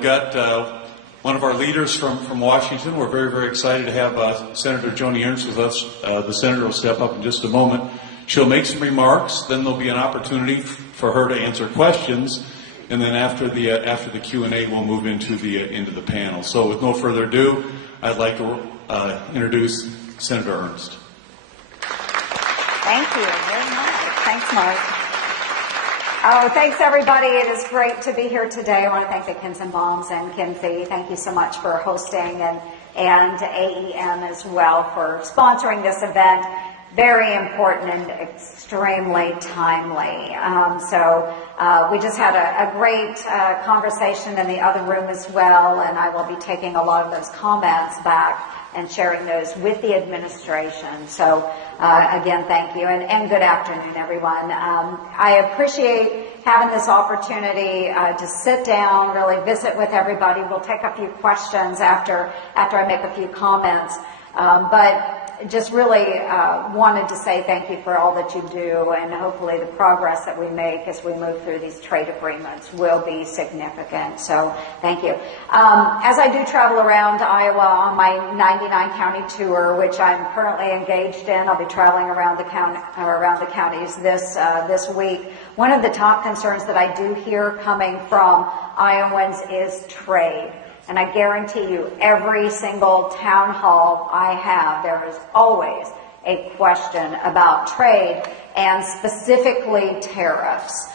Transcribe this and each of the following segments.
We've got one of our leaders from Washington. We're very, very excited to have Senator Joni Ernst with us. The senator will step up in just a moment. She'll make some remarks, then there'll be an opportunity for her to answer questions, and then after the Q&A, we'll move into the panel. So with no further ado, I'd like to introduce Senator Ernst. Thank you very much. Thanks, Mark. Oh, thanks, everybody. It is great to be here today. I want to thank the Kinzenbaums and Kinsey. Thank you so much for hosting, and AEM as well for sponsoring this event. Very important and extremely timely. We just had a great conversation in the other room as well, and I will be taking a lot of those comments back and sharing those with the administration. So again, thank you, and good afternoon, everyone. I appreciate having this opportunity to sit down, really visit with everybody. We'll take a few questions after I make a few comments, but just really wanted to say thank you for all that you do, and hopefully the progress that we make as we move through these trade agreements will be significant. So thank you. As I do travel around Iowa on my 99 county tour, which I'm currently engaged in, I'll be traveling around the counties this week. One of the top concerns that I do hear coming from Iowans is trade. And I guarantee you, every single town hall I have, there is always a question about trade, and specifically tariffs.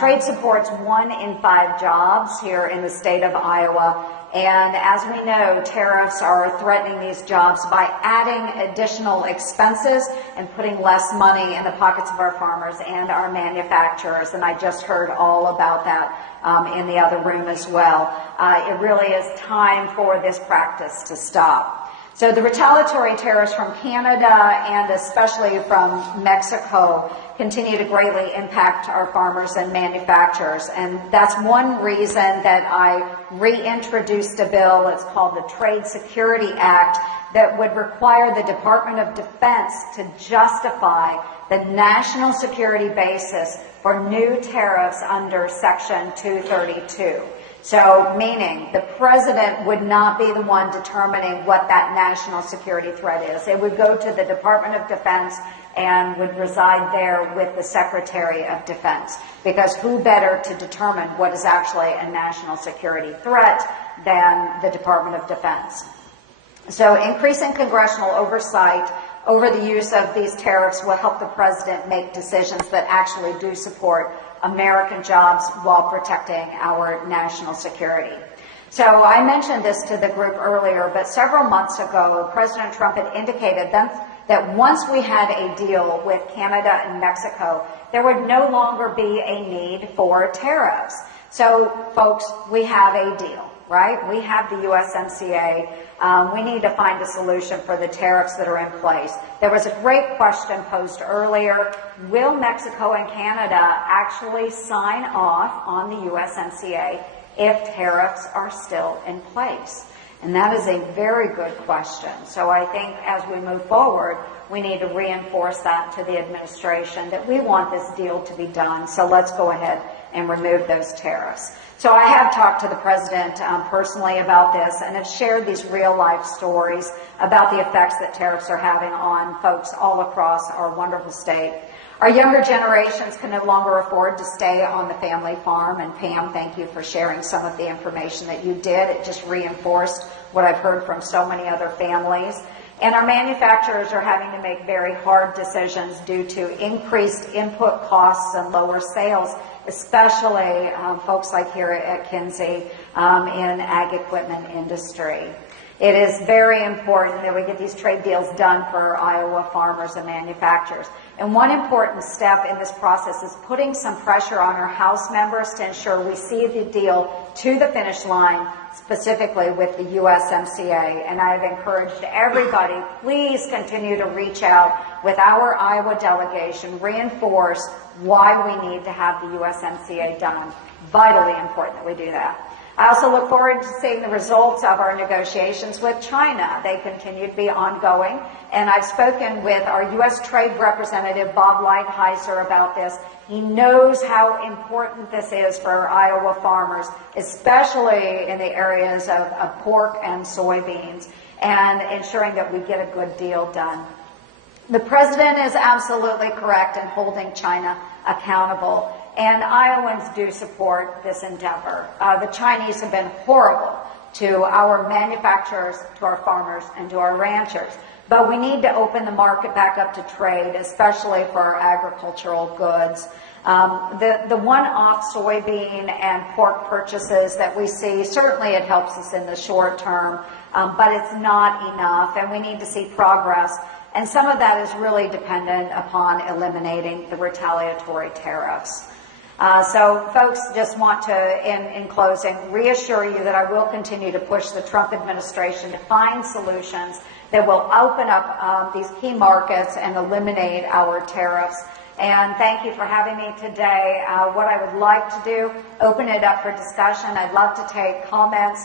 Trade supports 1 in 5 jobs here in the state of Iowa, and as we know, tariffs are threatening these jobs by adding additional expenses and putting less money in the pockets of our farmers and our manufacturers, and I just heard all about that in the other room as well. It really is time for this practice to stop. So the retaliatory tariffs from Canada and especially from Mexico continue to greatly impact our farmers and manufacturers. And that's one reason that I reintroduced a bill. It's called the Trade Security Act, that would require the Department of Defense to justify the national security basis for new tariffs under Section 232. So, meaning the president would not be the one determining what that national security threat is. It would go to the Department of Defense and would reside there with the Secretary of Defense. Because who better to determine what is actually a national security threat than the Department of Defense? So increasing congressional oversight over the use of these tariffs will help the president make decisions that actually do support American jobs while protecting our national security. So I mentioned this to the group earlier, but several months ago, President Trump had indicated that once we had a deal with Canada and Mexico, there would no longer be a need for tariffs. So, folks, we have a deal, right? We have the USMCA. We need to find a solution for the tariffs that are in place. There was a great question posed earlier. Will Mexico and Canada actually sign off on the USMCA if tariffs are still in place? And that is a very good question. So I think as we move forward, we need to reinforce that to the administration that we want this deal to be done. So let's go ahead and remove those tariffs. So I have talked to the president personally about this and have shared these real-life stories about the effects that tariffs are having on folks all across our wonderful state. Our younger generations can no longer afford to stay on the family farm, and Pam, thank you for sharing some of the information that you did. It just reinforced what I've heard from so many other families. And our manufacturers are having to make very hard decisions due to increased input costs and lower sales, especially folks like here at Kinsey in ag equipment industry. It is very important that we get these trade deals done for Iowa farmers and manufacturers. And one important step in this process is putting some pressure on our House members to ensure we see the deal to the finish line, specifically with the USMCA. And I've encouraged everybody, please continue to reach out with our Iowa delegation, reinforce why we need to have the USMCA done. Vitally important that we do that. I also look forward to seeing the results of our negotiations with China. They continue to be ongoing, and I've spoken with our U.S. Trade Representative, Bob Lighthizer, about this. He knows how important this is for our Iowa farmers, especially in the areas of pork and soybeans, and ensuring that we get a good deal done. The president is absolutely correct in holding China accountable, and Iowans do support this endeavor. The Chinese have been horrible to our manufacturers, to our farmers, and to our ranchers. But we need to open the market back up to trade, especially for our agricultural goods. The one-off soybean and pork purchases that we see, certainly it helps us in the short term, but it's not enough, and we need to see progress. And some of that is really dependent upon eliminating the retaliatory tariffs. So folks, just want to, in closing, reassure you that I will continue to push the Trump administration to find solutions that will open up these key markets and eliminate our tariffs. And thank you for having me today. What I would like to do, open it up for discussion. I'd love to take comments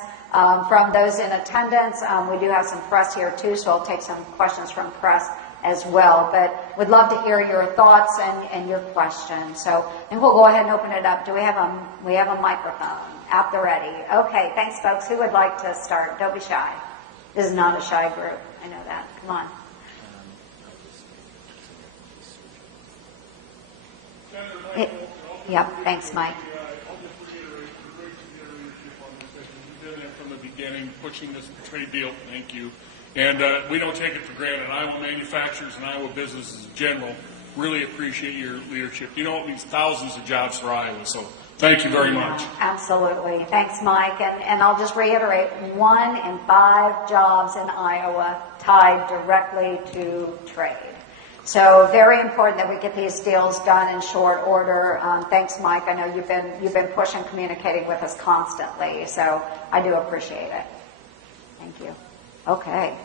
from those in attendance. We do have some press here too, so I'll take some questions from press as well. But would love to hear your thoughts and your questions. So I think we'll go ahead and open it up. We have a microphone at the ready. Okay, thanks folks. Who would like to start? Don't be shy. This is not a shy group. I know that. Come on. Yep, thanks, Mike. I'll just reiterate the great leadership on this issue. You've been there from the beginning, pushing this trade deal. Thank you. And we don't take it for granted. Iowa manufacturers and Iowa businesses in general really appreciate your leadership. You know, it means thousands of jobs for Iowa. So thank you very much. Absolutely. Thanks, Mike. And I'll just reiterate, 1 in 5 jobs in Iowa tied directly to trade. So very important that we get these deals done in short order. Thanks, Mike. I know you've been pushing, communicating with us constantly, so I do appreciate it. Thank you. Okay.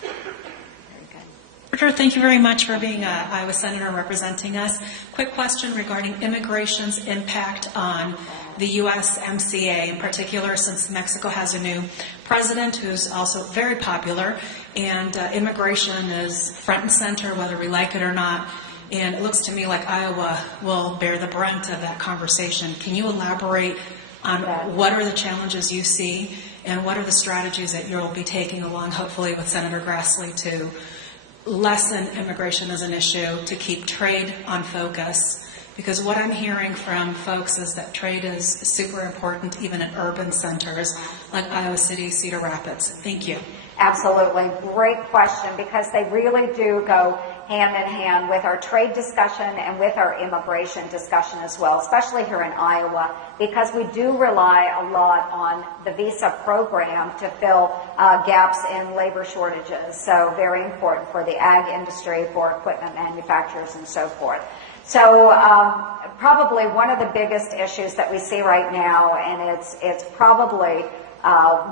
Very good. Senator, thank you very much for being an Iowa Senator representing us. Quick question regarding immigration's impact on the USMCA, in particular since Mexico has a new president who's also very popular, and immigration is front and center whether we like it or not, and it looks to me like Iowa will bear the brunt of that conversation. Can you elaborate on what are the challenges you see and what are the strategies that you'll be taking along, hopefully with Senator Grassley, to lessen immigration as an issue, to keep trade on focus? Because what I'm hearing from folks is that trade is super important even in urban centers like Iowa City, Cedar Rapids. Thank you. Absolutely. Great question, because they really do go hand in hand with our trade discussion and with our immigration discussion as well, especially here in Iowa, because we do rely a lot on the visa program to fill gaps in labor shortages. So very important for the ag industry, for equipment manufacturers, and so forth. So probably one of the biggest issues that we see right now, and it's probably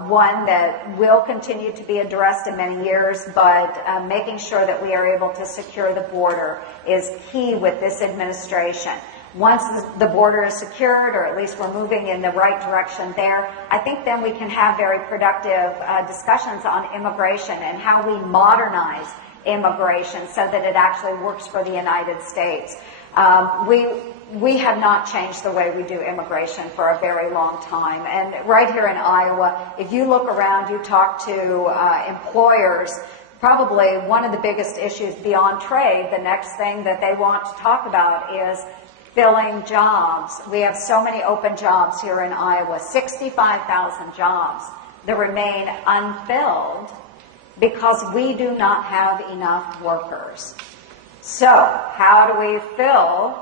one that will continue to be addressed in many years, but making sure that we are able to secure the border is key with this administration. Once the border is secured, or at least we're moving in the right direction there, I think then we can have very productive discussions on immigration and how we modernize immigration so that it actually works for the United States. We have not changed the way we do immigration for a very long time. And right here in Iowa, if you look around, you talk to employers, probably one of the biggest issues beyond trade, the next thing that they want to talk about is filling jobs. We have so many open jobs here in Iowa, 65,000 jobs that remain unfilled because we do not have enough workers. So how do we fill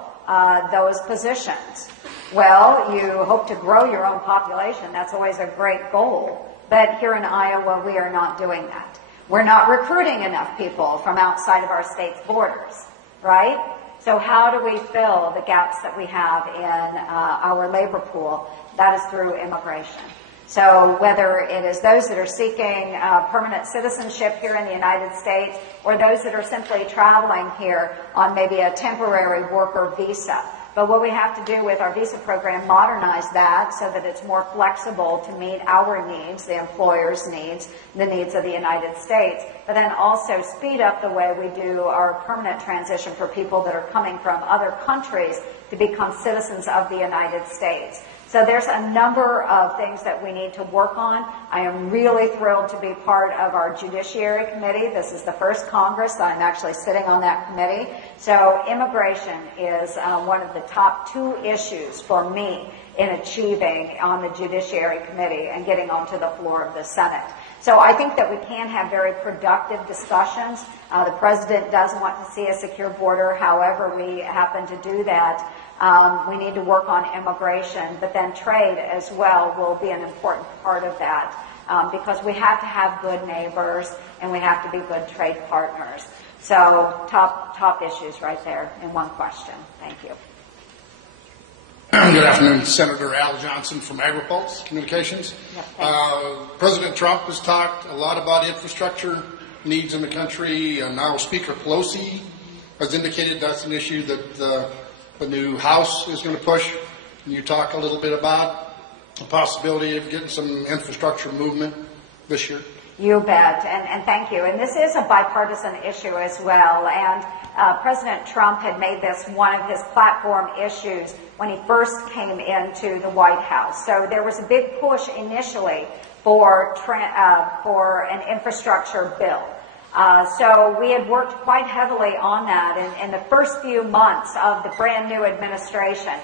those positions? Well, you hope to grow your own population. That's always a great goal. But here in Iowa, we are not doing that. We're not recruiting enough people from outside of our state's borders, right? So how do we fill the gaps that we have in our labor pool? That is through immigration. So whether it is those that are seeking permanent citizenship here in the United States, or those that are simply traveling here on maybe a temporary worker visa. But what we have to do with our visa program, modernize that so that it's more flexible to meet our needs, the employer's needs, the needs of the United States, but then also speed up the way we do our permanent transition for people that are coming from other countries to become citizens of the United States. So there's a number of things that we need to work on. I am really thrilled to be part of our Judiciary Committee. This is the first Congress that I'm actually sitting on that committee. So immigration is one of the top 2 issues for me in achieving on the Judiciary Committee and getting onto the floor of the Senate. So I think that we can have very productive discussions. The President does want to see a secure border. However we happen to do that, we need to work on immigration, but then trade as well will be an important part of that because we have to have good neighbors and we have to be good trade partners. So top issues right there in one question. Thank you. Good afternoon, Senator Al Johnson from AgriPulse Communications. President Trump has talked a lot about infrastructure needs in the country, and now Speaker Pelosi has indicated that's an issue that the new House is going to push. Can you talk a little bit about the possibility of getting some infrastructure movement this year? You bet, and thank you. And this is a bipartisan issue as well. And President Trump had made this one of his platform issues when he first came into the White House. So there was a big push initially for an infrastructure bill. So we had worked quite heavily on that in the first few months of the brand new administration.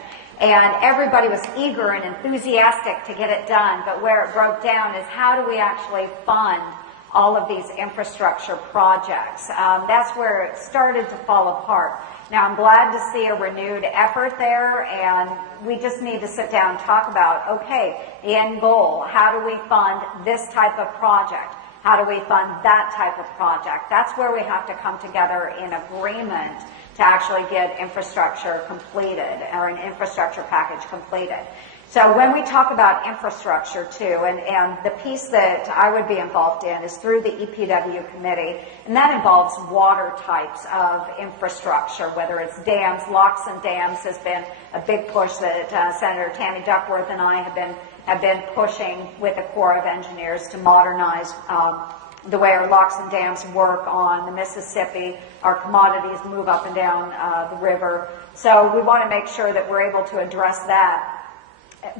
And everybody was eager and enthusiastic to get it done. But where it broke down is how do we actually fund all of these infrastructure projects? That's where it started to fall apart. Now, I'm glad to see a renewed effort there, and we just need to sit down and talk about, okay, the end goal. How do we fund this type of project? How do we fund that type of project? That's where we have to come together in agreement to actually get infrastructure completed, or an infrastructure package completed. So when we talk about infrastructure too, and the piece that I would be involved in is through the EPW committee, and that involves water types of infrastructure, whether it's dams. Locks and dams has been a big push that Senator Tammy Duckworth and I have been pushing with the Corps of Engineers to modernize the way our locks and dams work on the Mississippi. Our commodities move up and down the river. So we want to make sure that we're able to address that.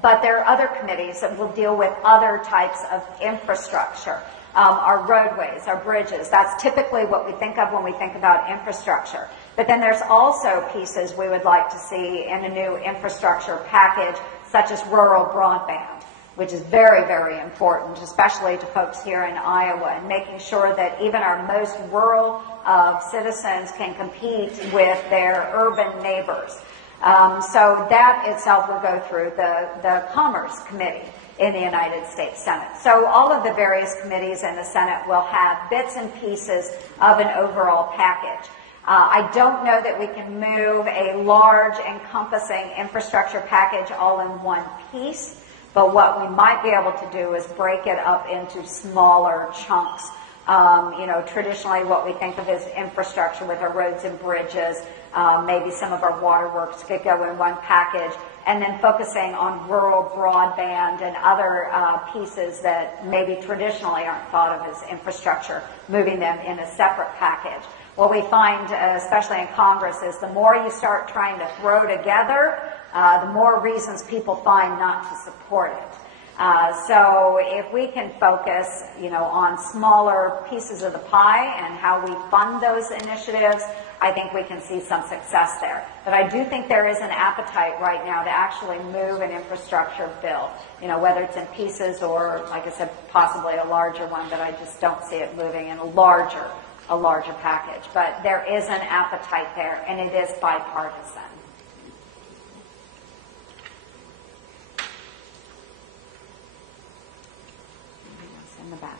But there are other committees that will deal with other types of infrastructure. Our roadways, our bridges, that's typically what we think of when we think about infrastructure. But then there's also pieces we would like to see in a new infrastructure package, such as rural broadband, which is very, very important, especially to folks here in Iowa, and making sure that even our most rural citizens can compete with their urban neighbors. So that itself will go through the Commerce Committee in the United States Senate. So all of the various committees in the Senate will have bits and pieces of an overall package. I don't know that we can move a large encompassing infrastructure package all in one piece, but what we might be able to do is break it up into smaller chunks. Traditionally what we think of as infrastructure with our roads and bridges, maybe some of our waterworks could go in one package, and then focusing on rural broadband and other pieces that maybe traditionally aren't thought of as infrastructure, moving them in a separate package. What we find, especially in Congress, is the more you start trying to throw together, the more reasons people find not to support it. So if we can focus, on smaller pieces of the pie and how we fund those initiatives, I think we can see some success there. But I do think there is an appetite right now to actually move an infrastructure bill, whether it's in pieces or, like I said, possibly a larger one, but I just don't see it moving in a larger package. But there is an appetite there, and it is bipartisan. In the back.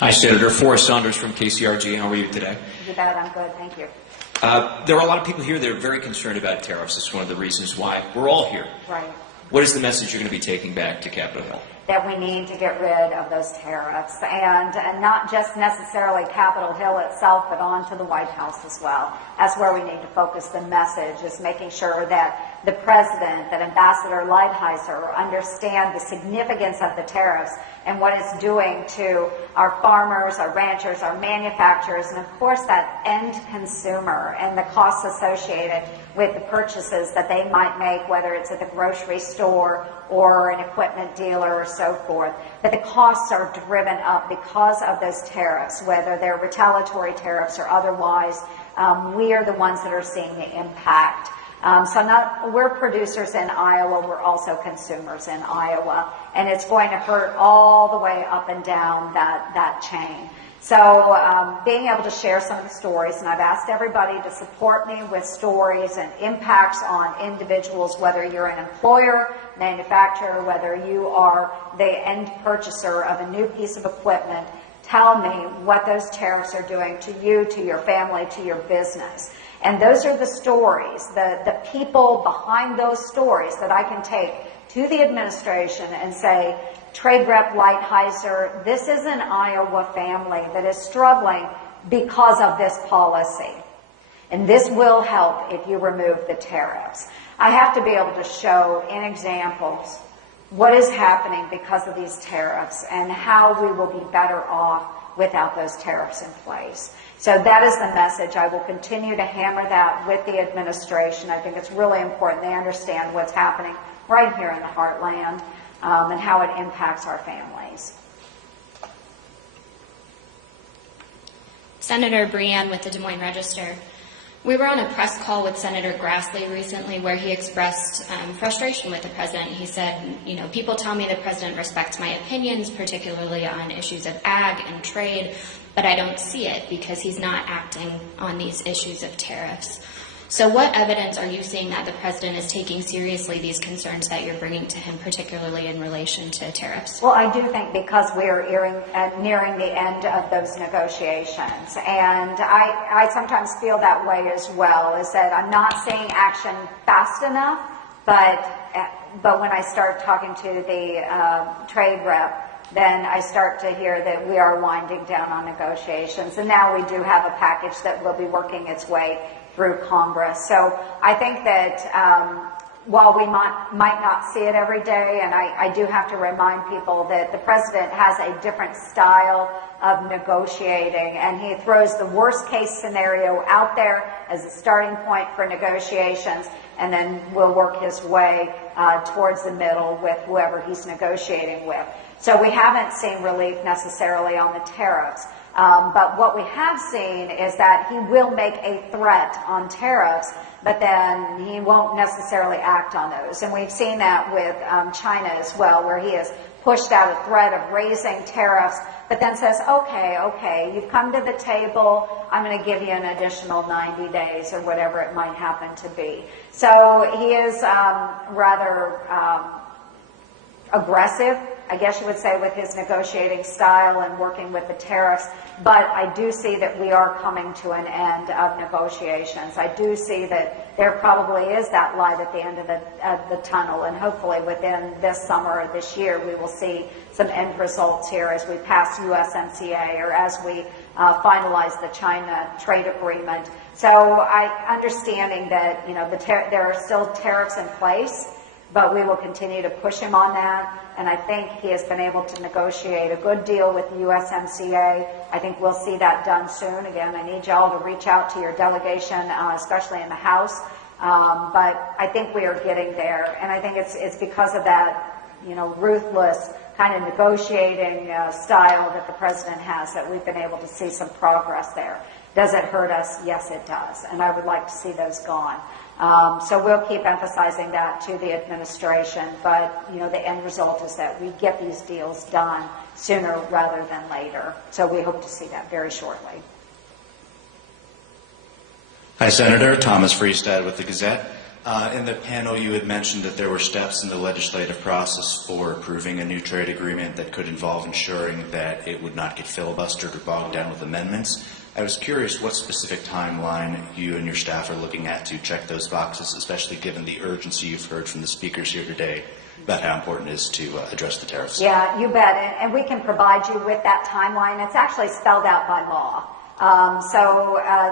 Hi, Senator. Forrest Saunders from KCRG. How are you today? You bet, I'm good, thank you. There are a lot of people here that are very concerned about tariffs. It's one of the reasons why we're all here. Right. What is the message you're going to be taking back to Capitol Hill? that we need to get rid of those tariffs, and not just necessarily Capitol Hill itself, but on to the White House as well. That's where we need to focus the message, is making sure that the President, that Ambassador Lighthizer understand the significance of the tariffs and what it's doing to our farmers, our ranchers, our manufacturers, and of course that end consumer and the costs associated with the purchases that they might make, whether it's at the grocery store or an equipment dealer or so forth. But the costs are driven up because of those tariffs, whether they're retaliatory tariffs or otherwise. We are the ones that are seeing the impact. We're producers in Iowa, we're also consumers in Iowa, and it's going to hurt all the way up and down that chain. So being able to share some of the stories, and I've asked everybody to support me with stories and impacts on individuals, whether you're an employer, manufacturer, whether you are the end purchaser of a new piece of equipment. Tell me what those tariffs are doing to you, to your family, to your business. And those are the stories, the people behind those stories that I can take to the administration and say, Trade Rep Lighthizer, this is an Iowa family that is struggling because of this policy. And this will help if you remove the tariffs. I have to be able to show in examples what is happening because of these tariffs and how we will be better off without those tariffs in place. So that is the message. I will continue to hammer that with the administration. I think it's really important they understand what's happening right here in the Heartland and how it impacts our families. Senator Brienne with the Des Moines Register. We were on a press call with Senator Grassley recently where he expressed frustration with the president. He said, you know, people tell me the president respects my opinions, particularly on issues of ag and trade, but I don't see it because he's not acting on these issues of tariffs. So what evidence are you seeing that the president is taking seriously these concerns that you're bringing to him, particularly in relation to tariffs? Well, I do think because we're nearing the end of those negotiations, and I sometimes feel that way as well, is that I'm not seeing action fast enough, but when I start talking to the trade rep, then I start to hear that we are winding down on negotiations, and now we do have a package that will be working its way through Congress. So I think that while we might not see it every day, and I do have to remind people that the president has a different style of negotiating, and he throws the worst case scenario out there as a starting point for negotiations, and then will work his way towards the middle with whoever he's negotiating with. So we haven't seen relief necessarily on the tariffs. But what we have seen is that he will make a threat on tariffs, but then he won't necessarily act on those. And we've seen that with China as well, where he has pushed out a threat of raising tariffs, but then says, okay, you've come to the table, I'm going to give you an additional 90 days or whatever it might happen to be. So he is rather aggressive, I guess you would say, with his negotiating style and working with the tariffs. But I do see that we are coming to an end of negotiations. I do see that there probably is that light at the end of the tunnel, and hopefully within this summer or this year we will see some end results here as we pass USMCA or as we finalize the China trade agreement. So understanding that, you know, there are still tariffs in place, but we will continue to push him on that. And I think he has been able to negotiate a good deal with the USMCA. I think we'll see that done soon. Again, I need y'all to reach out to your delegation, especially in the House. But I think we are getting there. And I think it's because of that, you know, ruthless kind of negotiating style that the president has that we've been able to see some progress there. Does it hurt us? Yes, it does. And I would like to see those gone. So we'll keep emphasizing that to the administration, but you know, the end result is that we get these deals done sooner rather than later. So we hope to see that very shortly. Hi, Senator. Thomas Freestad with the Gazette. In the panel, you had mentioned that there were steps in the legislative process for approving a new trade agreement that could involve ensuring that it would not get filibustered or bogged down with amendments. I was curious what specific timeline you and your staff are looking at to check those boxes, especially given the urgency you've heard from the speakers here today about how important it is to address the tariffs. Yeah, you bet. And we can provide you with that timeline. It's actually spelled out by law.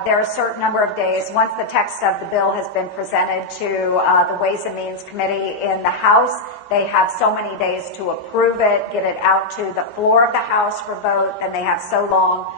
There are a certain number of days. Once the text of the bill has been presented to the Ways and Means Committee in the House, they have so many days to approve it, get it out to the floor of the House for vote, and they have so long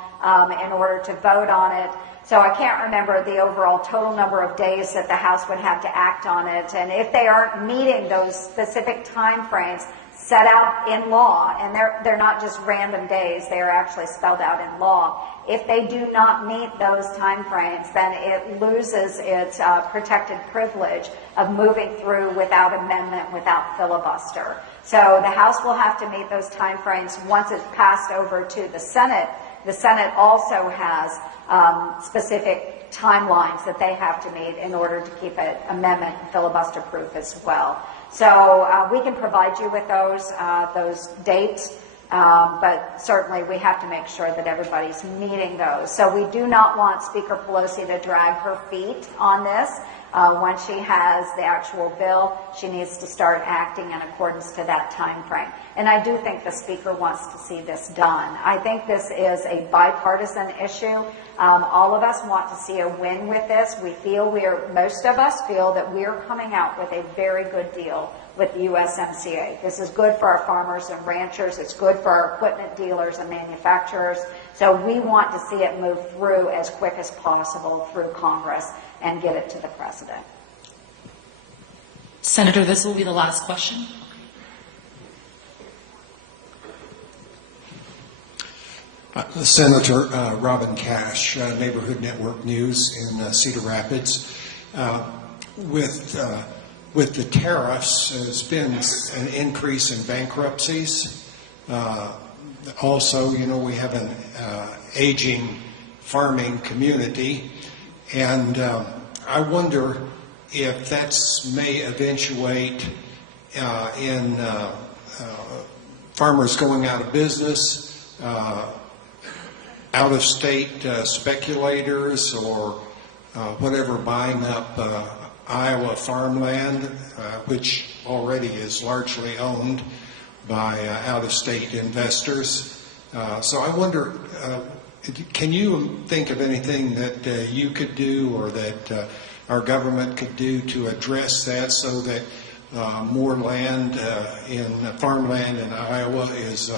in order to vote on it. So I can't remember the overall total number of days that the House would have to act on it. And if they aren't meeting those specific time frames set out in law, and they're not just random days, they are actually spelled out in law. If they do not meet those time frames, then it loses its protected privilege of moving through without amendment, without filibuster. So the House will have to meet those time frames once it's passed over to the Senate. The Senate also has specific timelines that they have to meet in order to keep it amendment filibuster proof as well. So we can provide you with those dates, but certainly we have to make sure that everybody's meeting those. So we do not want Speaker Pelosi to drag her feet on this. Once she has the actual bill, she needs to start acting in accordance to that time frame. And I do think the Speaker wants to see this done. I think this is a bipartisan issue. All of us want to see a win with this. Most of us feel that we're coming out with a very good deal with the USMCA. This is good for our farmers and ranchers. It's good for our equipment dealers and manufacturers. So we want to see it move through as quick as possible through Congress and get it to the President. Senator, this will be the last question. Senator Robin Cash, Neighborhood Network News in Cedar Rapids. With the tariffs, there's been an increase in bankruptcies. Also, we have an aging farming community, and I wonder if that may eventuate in farmers going out of business, out-of-state speculators or whatever buying up Iowa farmland, which already is largely owned by out-of-state investors. So I wonder, can you think of anything that you could do or that our government could do to address that so that more land farmland in Iowa is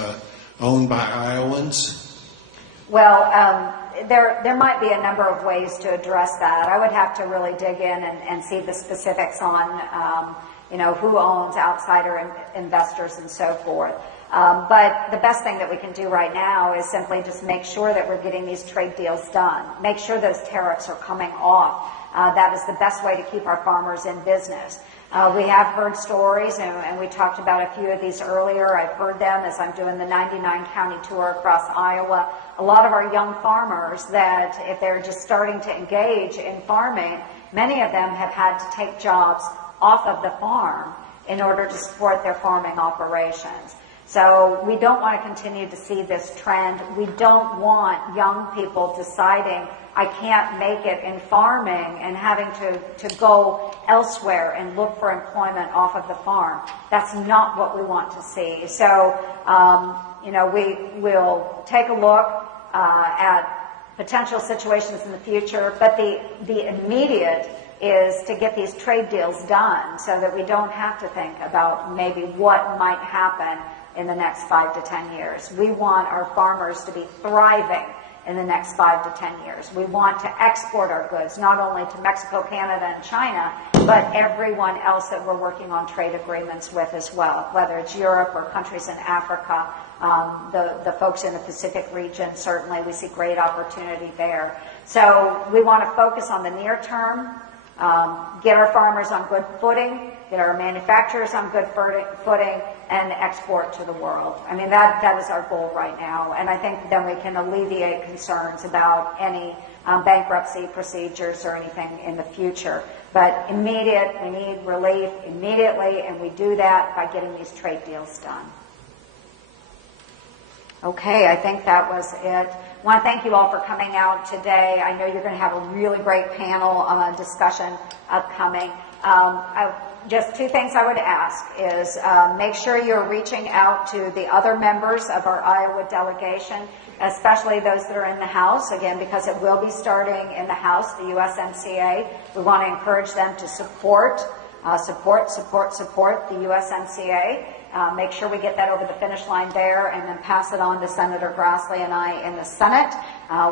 owned by Iowans? Well, there might be a number of ways to address that. I would have to really dig in and see the specifics on, who owns outsider investors and so forth. But the best thing that we can do right now is simply just make sure that we're getting these trade deals done. Make sure those tariffs are coming off. That is the best way to keep our farmers in business. We have heard stories, and we talked about a few of these earlier. I've heard them as I'm doing the 99 county tour across Iowa. A lot of our young farmers that, if they're just starting to engage in farming, many of them have had to take jobs off of the farm in order to support their farming operations. So we don't want to continue to see this trend. We don't want young people deciding, I can't make it in farming and having to go elsewhere and look for employment off of the farm. That's not what we want to see. So, we will take a look at potential situations in the future, but the immediate is to get these trade deals done so that we don't have to think about maybe what might happen in the next 5 to 10 years. We want our farmers to be thriving in the next 5 to 10 years. We want to export our goods, not only to Mexico, Canada, and China, but everyone else that we're working on trade agreements with as well, whether it's Europe or countries in Africa, the folks in the Pacific region, certainly we see great opportunity there. So we want to focus on the near term, get our farmers on good footing, get our manufacturers on good footing, and export to the world. I mean, that is our goal right now, and I think then we can alleviate concerns about any bankruptcy procedures or anything in the future. But we need relief immediately, and we do that by getting these trade deals done. Okay, I think that was it. want to thank you all for coming out today. I know you're going to have a really great panel discussion upcoming. Just two things I would ask is make sure you're reaching out to the other members of our Iowa delegation, especially those that are in the House, again, because it will be starting in the House, the USMCA. We want to encourage them to support the USMCA. Make sure we get that over the finish line there and then pass it on to Senator Grassley and I in the Senate.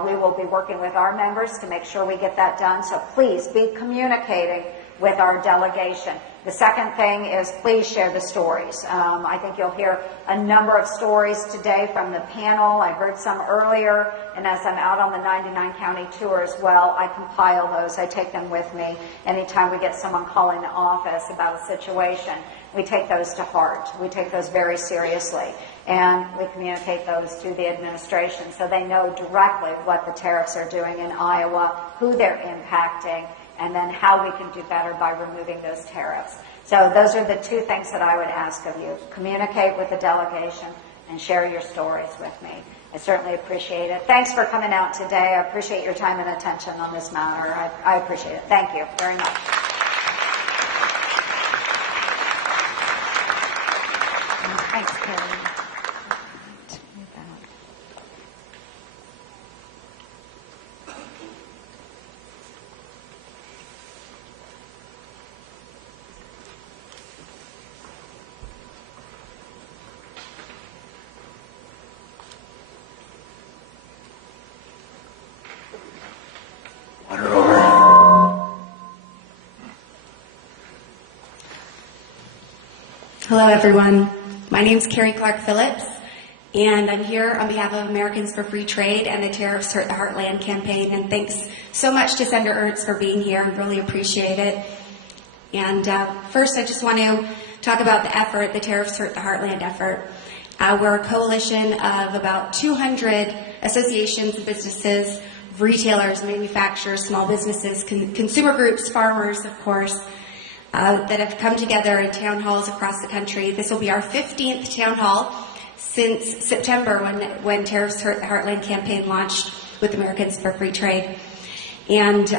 We will be working with our members to make sure we get that done. So please be communicating with our delegation. The second thing is please share the stories. I think you'll hear a number of stories today from the panel. I heard some earlier, and as I'm out on the 99 county tour as well, I compile those. I take them with me anytime we get someone calling the office about a situation. We take those to heart. We take those very seriously. And we communicate those to the administration so they know directly what the tariffs are doing in Iowa, who they're impacting, and then how we can do better by removing those tariffs. So those are the two things that I would ask of you. Communicate with the delegation and share your stories with me. I certainly appreciate it. Thanks for coming out today. I appreciate your time and attention on this matter. I appreciate it. Thank you very much. Thanks, Carrie. Hello, everyone. My name is Carrie Clark Phillips, and I'm here on behalf of Americans for Free Trade and the Tariffs Hurt the Heartland campaign. And thanks so much to Senator Ernst for being here. I really appreciate it. And first, I just want to talk about the effort, the Tariffs Hurt the Heartland effort. We're a coalition of about 200 associations, businesses, retailers, manufacturers, small businesses, consumer groups, farmers, of course, that have come together in town halls across the country. This will be our 15th town hall since September when Tariffs Hurt the Heartland campaign launched with Americans for Free Trade. And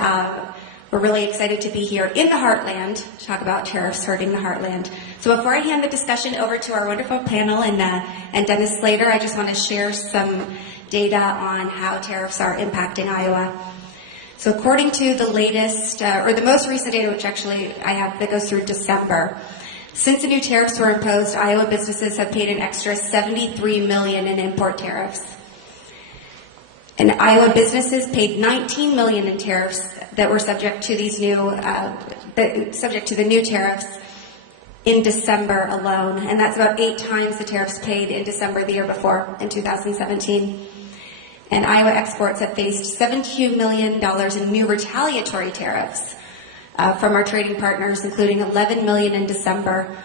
we're really excited to be here in the Heartland to talk about tariffs hurting the Heartland. So before I hand the discussion over to our wonderful panel and Dennis Slater, I just want to share some data on how tariffs are impacting Iowa. So according to the latest, or the most recent data, which actually I have that goes through December, since the new tariffs were imposed, Iowa businesses have paid an extra $73 million in import tariffs. And Iowa businesses paid $19 million in tariffs that were subject to these new, subject to the new tariffs in December alone. And that's about 8 times the tariffs paid in December the year before, in 2017. And Iowa exports have faced $72 million in new retaliatory tariffs from our trading partners, including $11 million in December.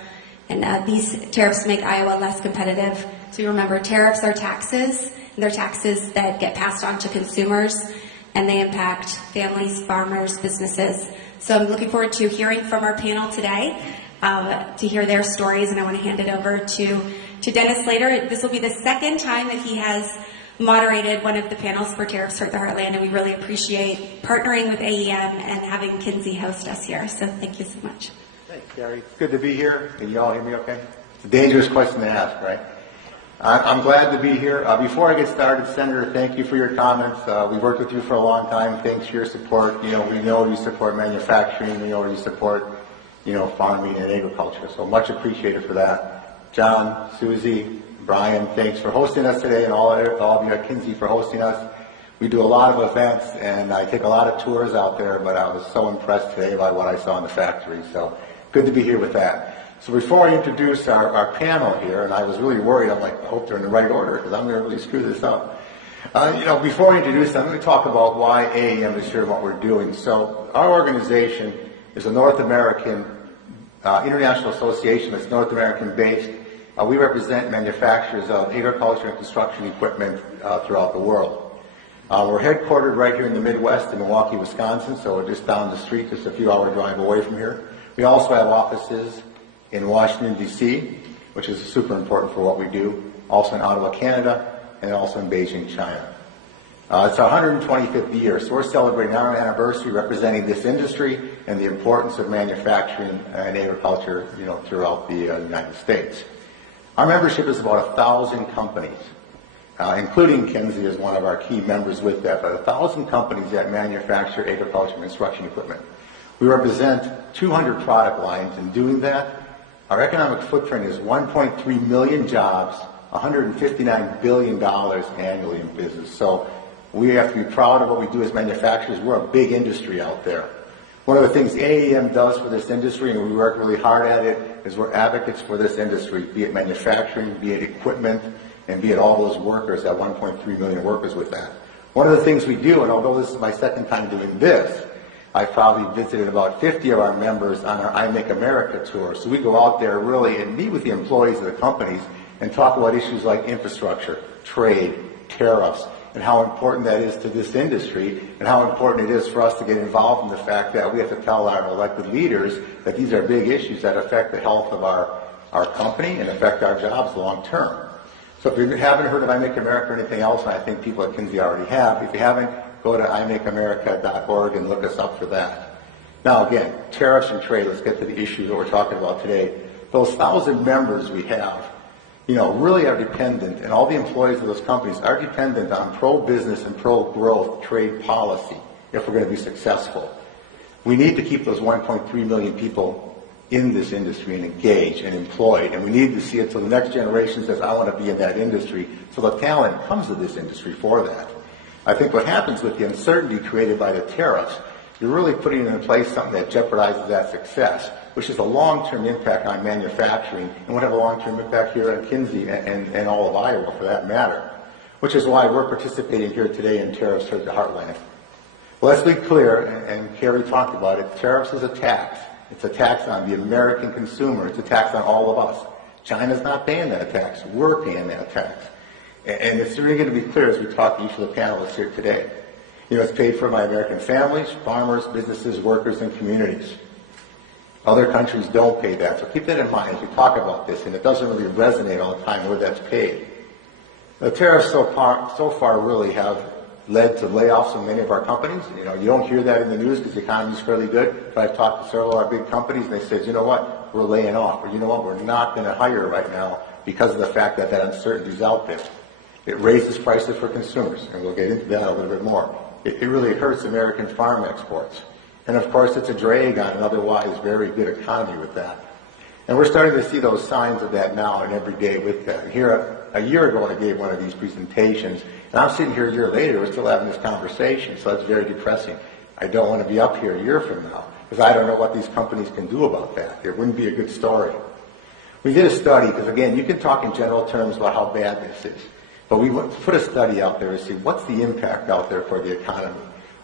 And these tariffs make Iowa less competitive. So you remember, tariffs are taxes, and they're taxes that get passed on to consumers, and they impact families, farmers, businesses. So I'm looking forward to hearing from our panel today to hear their stories, and I want to hand it over to Dennis Slater. This will be the second time that he has moderated one of the panels for Tariffs Hurt the Heartland, and we really appreciate partnering with AEM and having Kinsey host us here. So thank you so much. Thanks, Gary. It's good to be here. Can you all hear me okay? It's a dangerous question to ask, right? I'm glad to be here. Before I get started, Senator, thank you for your comments. We've worked with you for a long time. Thanks for your support. We know you support manufacturing. We know you support, farming and agriculture. So much appreciated for that. John, Susie, Brian, thanks for hosting us today, and all of you at Kinsey for hosting us. We do a lot of events, and I take a lot of tours out there, but I was so impressed today by what I saw in the factory. So good to be here with that. So before I introduce our panel here, and I was really worried, I'm like, I hope they're in the right order, because I'm going to really screw this up. Before I introduce them, let me talk about why AEM is here and what we're doing. So our organization is a North American international association that's North American based. We represent manufacturers of agriculture and construction equipment throughout the world. We're headquartered right here in the Midwest in Milwaukee, Wisconsin, so we're just down the street, just a few hour drive away from here. We also have offices in Washington, D.C., which is super important for what we do, also in Ottawa, Canada, and also in Beijing, China. It's our 125th year, so we're celebrating our anniversary representing this industry and the importance of manufacturing and agriculture, throughout the United States. Our membership is about 1,000 companies, including Kinsey as one of our key members with that, but 1,000 companies that manufacture agriculture and construction equipment. We represent 200 product lines. In doing that, our economic footprint is 1.3 million jobs, $159 billion annually in business. So we have to be proud of what we do as manufacturers. We're a big industry out there. One of the things AAM does for this industry, and we work really hard at it, is we're advocates for this industry, be it manufacturing, be it equipment, and be it all those workers, that 1.3 million workers with that. One of the things we do, and although this is my second time doing this, I probably visited about 50 of our members on our I Make America tour. So we go out there really and meet with the employees of the companies and talk about issues like infrastructure, trade, tariffs, and how important that is to this industry, and how important it is for us to get involved in the fact that we have to tell our elected leaders that these are big issues that affect the health of our company and affect our jobs long term. So if you haven't heard of I Make America or anything else, and I think people at Kinsey already have, if you haven't, go to imakeamerica.org and look us up for that. Now again, tariffs and trade, let's get to the issue that we're talking about today. Those 1,000 members we have, really are dependent, and all the employees of those companies are dependent on pro-business and pro-growth trade policy if we're going to be successful. We need to keep those 1.3 million people in this industry and engaged and employed, and we need to see it so the next generation says, I want to be in that industry, so the talent comes to this industry for that. I think what happens with the uncertainty created by the tariffs, you're really putting in place something that jeopardizes that success, which is a long-term impact on manufacturing and would have a long-term impact here at Kinsey and all of Iowa for that matter, which is why we're participating here today in Tariffs for the Heartland. Well, let's be clear, and Carrie talked about it, tariffs is a tax. It's a tax on the American consumer. It's a tax on all of us. China's not paying that tax. We're paying that tax. And it's really going to be clear as we talk to each of the panelists here today. It's paid for by American families, farmers, businesses, workers, and communities. Other countries don't pay that, so keep that in mind as we talk about this, and it doesn't really resonate all the time where that's paid. The tariffs so far really have led to layoffs in many of our companies. You don't hear that in the news because the economy is fairly good, but I've talked to several of our big companies, and they said, you know what, we're laying off, or you know what, we're not going to hire right now because of the fact that that uncertainty is out there. It raises prices for consumers, and we'll get into that a little bit more. It really hurts American farm exports. And of course, it's a drag on an otherwise very good economy with that. And we're starting to see those signs of that now and every day with that. Here, a year ago, I gave one of these presentations, and I'm sitting here a year later, we're still having this conversation, so that's very depressing. I don't want to be up here a year from now, because I don't know what these companies can do about that. It wouldn't be a good story. We did a study, because again, you can talk in general terms about how bad this is. But we put a study out there to see what's the impact out there for the economy.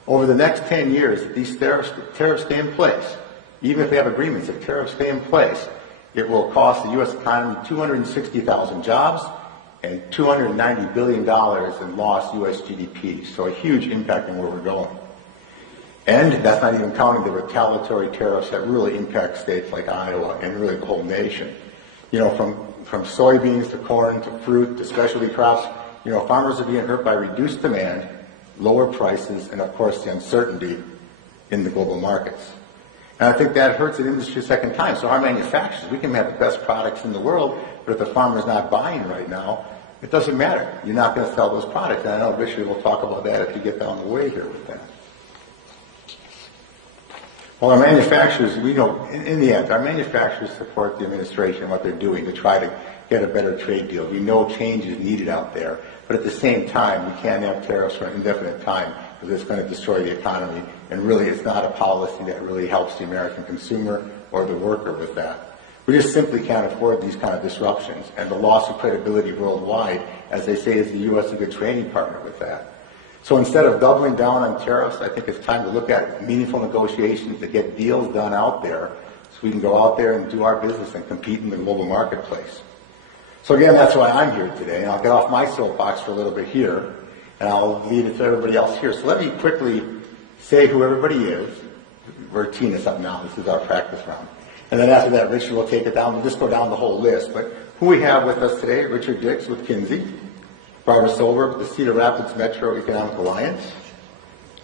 Over the next 10 years, if these tariffs stay in place, even if they have agreements, if tariffs stay in place, it will cost the U.S. economy 260,000 jobs and $290 billion in lost U.S. GDP. So a huge impact on where we're going. And that's not even counting the retaliatory tariffs that really impact states like Iowa and really the whole nation. From soybeans to corn to fruit to specialty crops, farmers are being hurt by reduced demand, lower prices, and of course the uncertainty in the global markets. And I think that hurts the industry a second time. So our manufacturers, we can have the best products in the world, but if the farmer's not buying right now, it doesn't matter. You're not going to sell those products. And I know Bishop will talk about that if you get down the way here with that. Well, our manufacturers, we know, in the end, our manufacturers support the administration and what they're doing to try to get a better trade deal. We know change is needed out there, but at the same time, we can't have tariffs for an indefinite time because it's going to destroy the economy, and really it's not a policy that really helps the American consumer or the worker with that. We just simply can't afford these kind of disruptions, and the loss of credibility worldwide, as they say, is the U.S. a good trading partner with that. So instead of doubling down on tariffs, I think it's time to look at meaningful negotiations to get deals done out there so we can go out there and do our business and compete in the global marketplace. So again, that's why I'm here today, and I'll get off my soapbox for a little bit here, and I'll leave it to everybody else here. So let me quickly say who everybody is. We're teeing this up now. This is our practice round. And then after that, Richard will take it down. We'll just go down the whole list. But who we have with us today, Richard Dix with Kinsey. Barbara Solberg, the Cedar Rapids Metro Economic Alliance.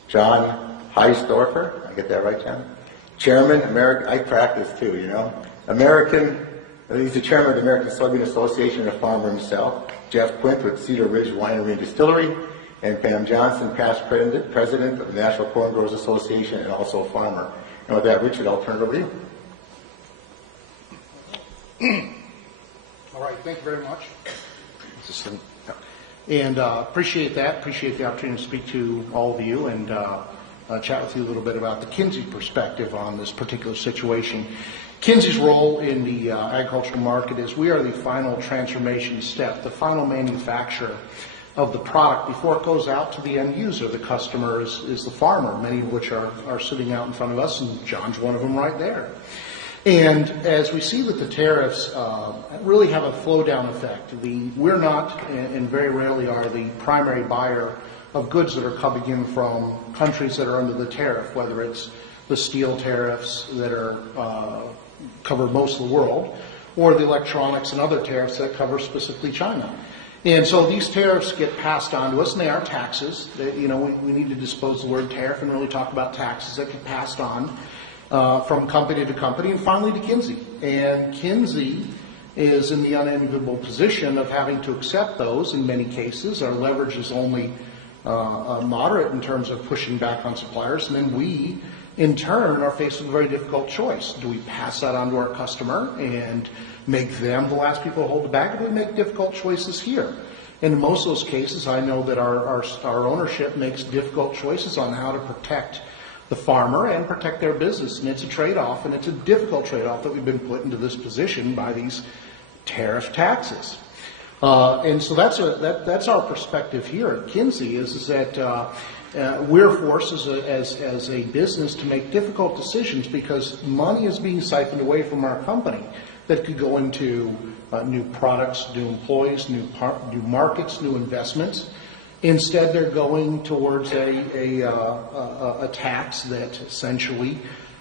John Heisdorfer, I get that right, John? Chairman, American, I practice too, you know. He's the chairman of the American Soybean Association and a farmer himself. Jeff Quint with Cedar Ridge Winery and Distillery. And Pam Johnson, past president of the National Corn Growers Association and also a farmer. And with that, Richard, I'll turn it over to you. All right, thank you very much. And appreciate that. Appreciate the opportunity to speak to all of you and chat with you a little bit about the Kinsey perspective on this particular situation. Kinsey's role in the agricultural market is we are the final transformation step, the final manufacturer of the product before it goes out to the end user. The customer is the farmer, many of which are sitting out in front of us, and John's one of them right there. And as we see that the tariffs really have a flow-down effect, we're not, and very rarely are, the primary buyer of goods that are coming in from countries that are under the tariff, whether it's the steel tariffs that cover most of the world, or the electronics and other tariffs that cover specifically China. And so these tariffs get passed on to us, and they are taxes. We need to dispose the word tariff and really talk about taxes that get passed on from company to company, and finally to Kinsey. And Kinsey is in the unenviable position of having to accept those in many cases. Our leverage is only moderate in terms of pushing back on suppliers, and then we, in turn, are faced with a very difficult choice. Do we pass that on to our customer and make them the last people to hold the bag, or do we make difficult choices here? And in most of those cases, I know that our ownership makes difficult choices on how to protect the farmer and protect their business. And it's a trade-off, and it's a difficult trade-off that we've been put into this position by these tariff taxes. And so that's our perspective here at Kinsey, is that we're forced as a business to make difficult decisions because money is being siphoned away from our company that could go into new products, new employees, new markets, new investments. Instead, they're going towards a tax that essentially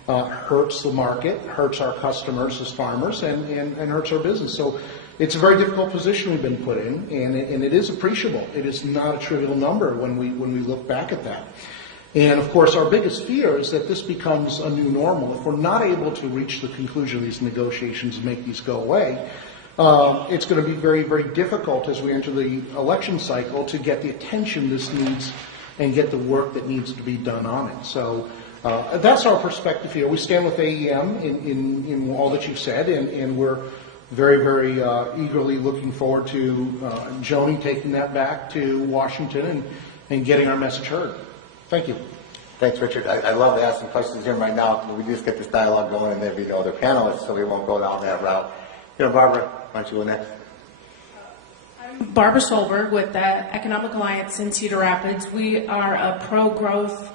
hurts the market, hurts our customers as farmers, and hurts our business. So it's a very difficult position we've been put in, and it is appreciable. It is not a trivial number when we look back at that. And of course, our biggest fear is that this becomes a new normal. If we're not able to reach the conclusion of these negotiations and make these go away, it's going to be very, very difficult as we enter the election cycle to get the attention this needs and get the work that needs to be done on it. So that's our perspective here. We stand with AEM in all that you've said, and we're very, very eagerly looking forward to Joni taking that back to Washington and getting our message heard. Thank you. Thanks, Richard. I'd love to ask some questions here right now. We just get this dialogue going, and then we know other panelists, so we won't go down that route. Barbara, why don't you go next? I'm Barbara Solberg with the Economic Alliance in Cedar Rapids. We are a pro-growth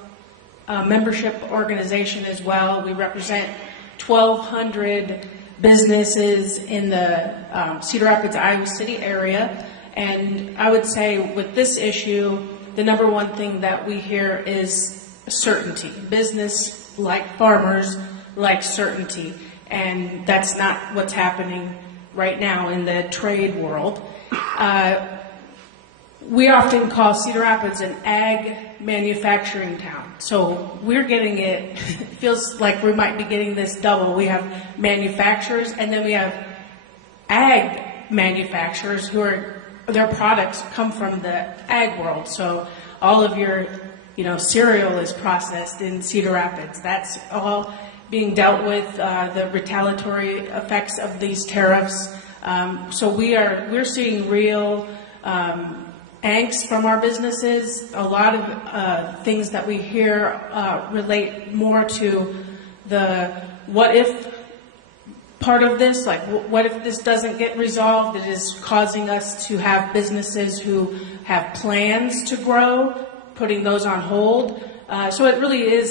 membership organization as well. We represent 1,200 businesses in the Cedar Rapids, Iowa City area. And I would say with this issue, the number one thing that we hear is certainty. Business, like farmers, like certainty. And that's not what's happening right now in the trade world. We often call Cedar Rapids an ag manufacturing town. So we're getting it feels like we might be getting this double. We have manufacturers, and then we have ag manufacturers who their products come from the ag world. So all of your, cereal is processed in Cedar Rapids. That's all being dealt with, the retaliatory effects of these tariffs. So we're seeing real angst from our businesses. A lot of things that we hear relate more to the what if part of this, like what if this doesn't get resolved? It is causing us to have businesses who have plans to grow, putting those on hold. So it really is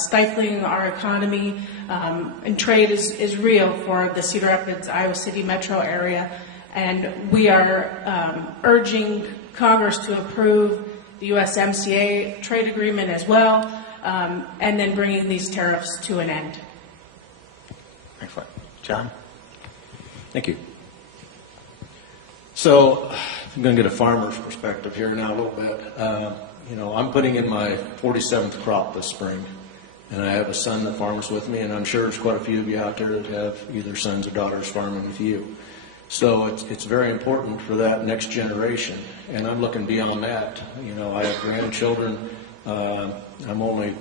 stifling our economy, and trade is real for the Cedar Rapids, Iowa City metro area. And we are urging Congress to approve the USMCA trade agreement as well, and then bringing these tariffs to an end. Excellent. John? Thank you. So I'm going to get a farmer's perspective here now a little bit. You know, I'm putting in my 47th crop this spring, and I have a son that farms with me, and I'm sure there's quite a few of you out there that have either sons or daughters farming with you. So it's very important for that next generation, and I'm looking beyond that. You know, I have grandchildren. I'm only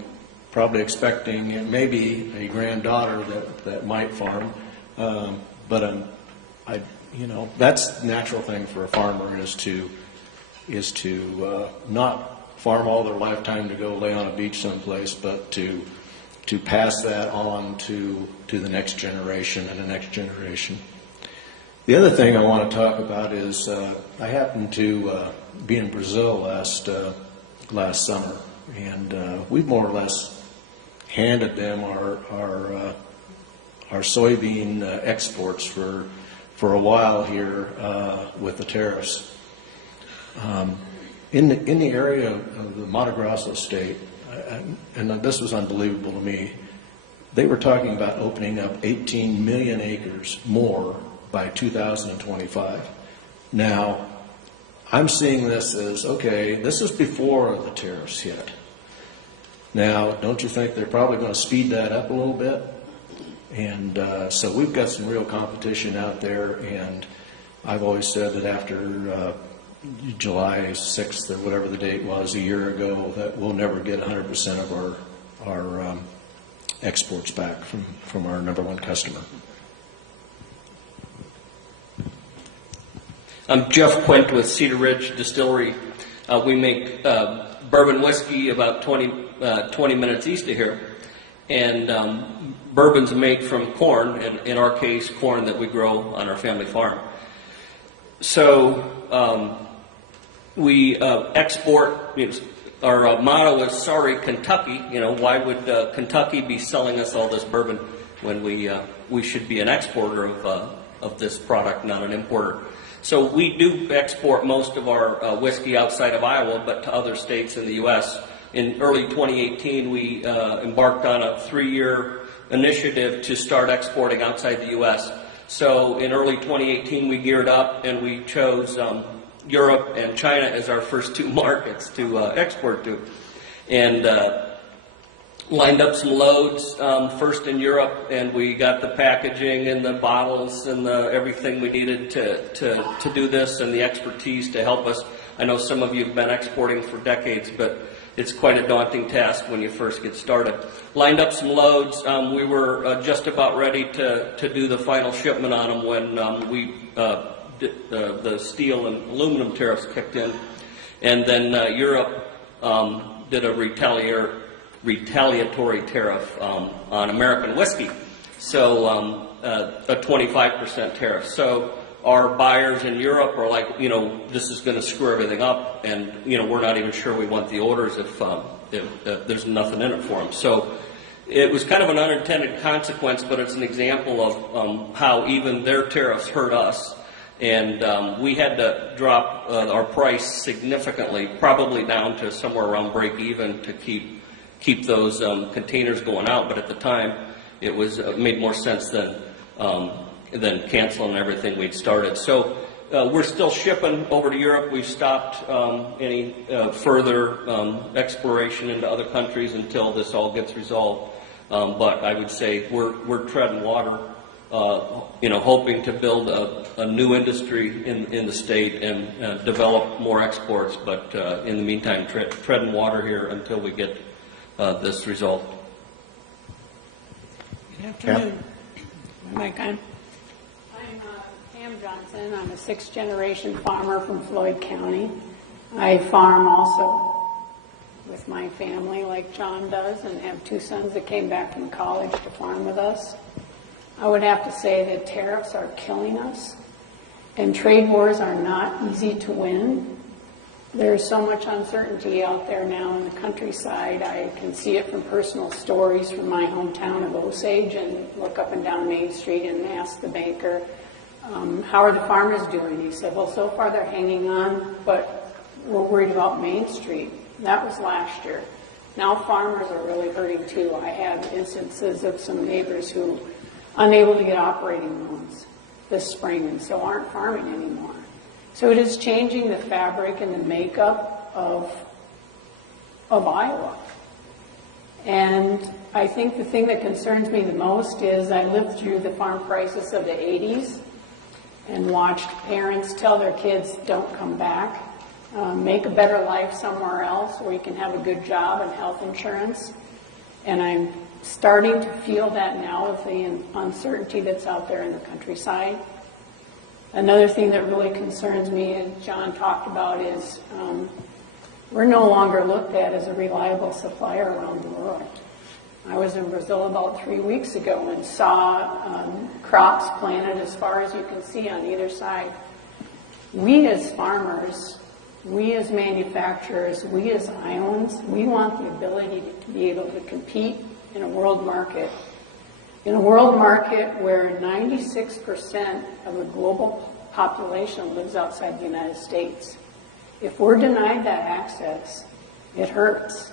probably expecting maybe a granddaughter that might farm, but you know, that's the natural thing for a farmer is to not farm all their lifetime to go lay on a beach someplace, but to pass that on to the next generation and the next generation. The other thing I want to talk about is I happened to be in Brazil last summer, and we more or less handed them our soybean exports for a while here with the tariffs. In the area of the Mato Grosso state, and this was unbelievable to me, they were talking about opening up 18 million acres more by 2025. Now, I'm seeing this as, okay, this is before the tariffs hit. Now, don't you think they're probably going to speed that up a little bit? And so we've got some real competition out there, and I've always said that after July 6th or whatever the date was a year ago, that we'll never get 100% of our exports back from our number one customer. I'm Jeff Quint with Cedar Ridge Distillery. We make bourbon whiskey about 20 minutes east of here. And bourbon's made from corn, and in our case, corn that we grow on our family farm. So we export. Our motto is "Sorry, Kentucky." You know, why would Kentucky be selling us all this bourbon when we should be an exporter of this product, not an importer? So we do export most of our whiskey outside of Iowa, but to other states in the U.S. In early 2018, we embarked on a 3-year initiative to start exporting outside the U.S. So in early 2018, we geared up and we chose Europe and China as our first 2 markets to export to. And lined up some loads first in Europe, and we got the packaging and the bottles and everything we needed to do this, and the expertise to help us. I know some of you have been exporting for decades, but it's quite a daunting task when you first get started. Lined up some loads. We were just about ready to do the final shipment on them when the steel and aluminum tariffs kicked in, and then Europe did a retaliatory tariff on American whiskey, so a 25% tariff. So our buyers in Europe are like, you know, this is going to screw everything up, and you know, we're not even sure we want the orders if there's nothing in it for them. So it was kind of an unintended consequence, but it's an example of how even their tariffs hurt us. And we had to drop our price significantly, probably down to somewhere around break even to keep those containers going out. But at the time, it was made more sense than canceling everything we'd started. So we're still shipping over to Europe. We've stopped any further exploration into other countries until this all gets resolved. But I would say we're treading water. Hoping to build a new industry in the state and develop more exports, but in the meantime, treading water here until we get this resolved. Good afternoon. My mic on? I'm Pam Johnson. I'm a 6th-generation farmer from Floyd County. I farm also with my family like John does, and have 2 sons that came back from college to farm with us. I would have to say that tariffs are killing us, and trade wars are not easy to win. There's so much uncertainty out there now in the countryside. I can see it from personal stories from my hometown of Osage, and look up and down Main Street and ask the banker, how are the farmers doing? He said, well, so far they're hanging on, but we're worried about Main Street. That was last year. Now farmers are really hurting too. I have instances of some neighbors who unable to get operating loans this spring, and so aren't farming anymore. So it is changing the fabric and the makeup of Iowa. And I think the thing that concerns me the most is I lived through the farm crisis of the 80s and watched parents tell their kids, don't come back, make a better life somewhere else where you can have a good job and health insurance. And I'm starting to feel that now with the uncertainty that's out there in the countryside. Another thing that really concerns me, and John talked about, is we're no longer looked at as a reliable supplier around the world. I was in Brazil about 3 weeks ago and saw crops planted as far as you can see on either side. We as farmers, we as manufacturers, we as Iowans, we want the ability to be able to compete in a world market. In a world market where 96% of the global population lives outside the United States. If we're denied that access, it hurts.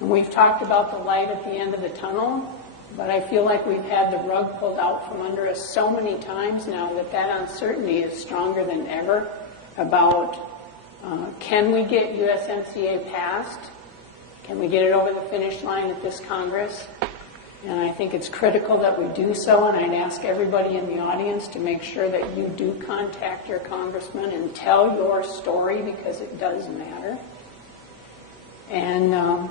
And we've talked about the light at the end of the tunnel, but I feel like we've had the rug pulled out from under us so many times now that that uncertainty is stronger than ever about can we get USMCA passed? Can we get it over the finish line at this Congress? And I think it's critical that we do so, and I'd ask everybody in the audience to make sure that you do contact your congressman and tell your story, because it does matter. And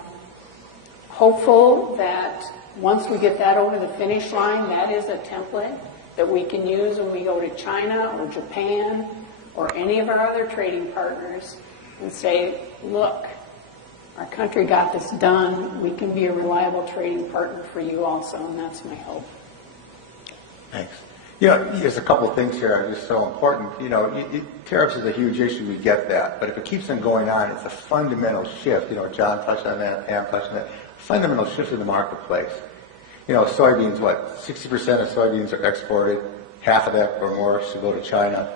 hopeful that once we get that over the finish line, that is a template that we can use when we go to China or Japan or any of our other trading partners and say, look, our country got this done. We can be a reliable trading partner for you also, and that's my hope. Thanks. There's a couple of things here that are just so important. Tariffs is a huge issue, we get that. But if it keeps on going on, it's a fundamental shift. John touched on that, Pam touched on that. Fundamental shift in the marketplace. Soybeans, 60% of soybeans are exported. Half of that or more should go to China.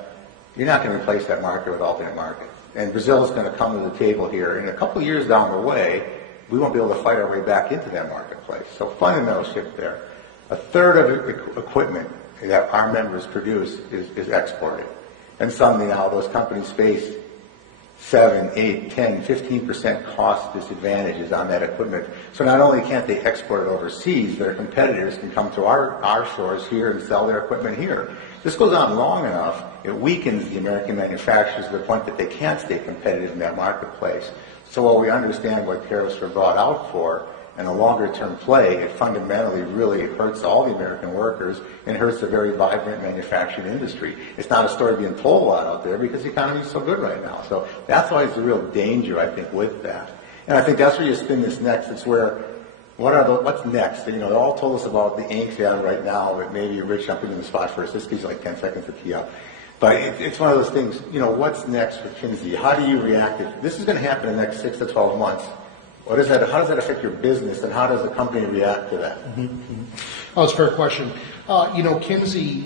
You're not going to replace that market with alternate markets. And Brazil is going to come to the table here. In a couple of years down the way, we won't be able to fight our way back into that marketplace. So fundamental shift there. A third of equipment that our members produce is exported. And suddenly now those companies face 7, 8, 10, 15% cost disadvantages on that equipment. So not only can't they export it overseas, their competitors can come to our shores here and sell their equipment here. This goes on long enough, it weakens the American manufacturers to the point that they can't stay competitive in that marketplace. So while we understand what tariffs were brought out for, and a longer-term play, it fundamentally really hurts all the American workers and hurts a very vibrant manufacturing industry. It's not a story being told a lot out there because the economy is so good right now. So that's always the real danger, I think, with that. And I think that's where you spin this next. It's where, what's next? They all told us about the angst they have right now, but maybe Rich jumping in the spot first. This gives you like 10 seconds to tee up. But it's one of those things, what's next for Kinsey? How do you react? If this is going to happen in the next 6 to 12 months, how does that affect your business, and how does the company react to that? Oh, it's a fair question. Kinsey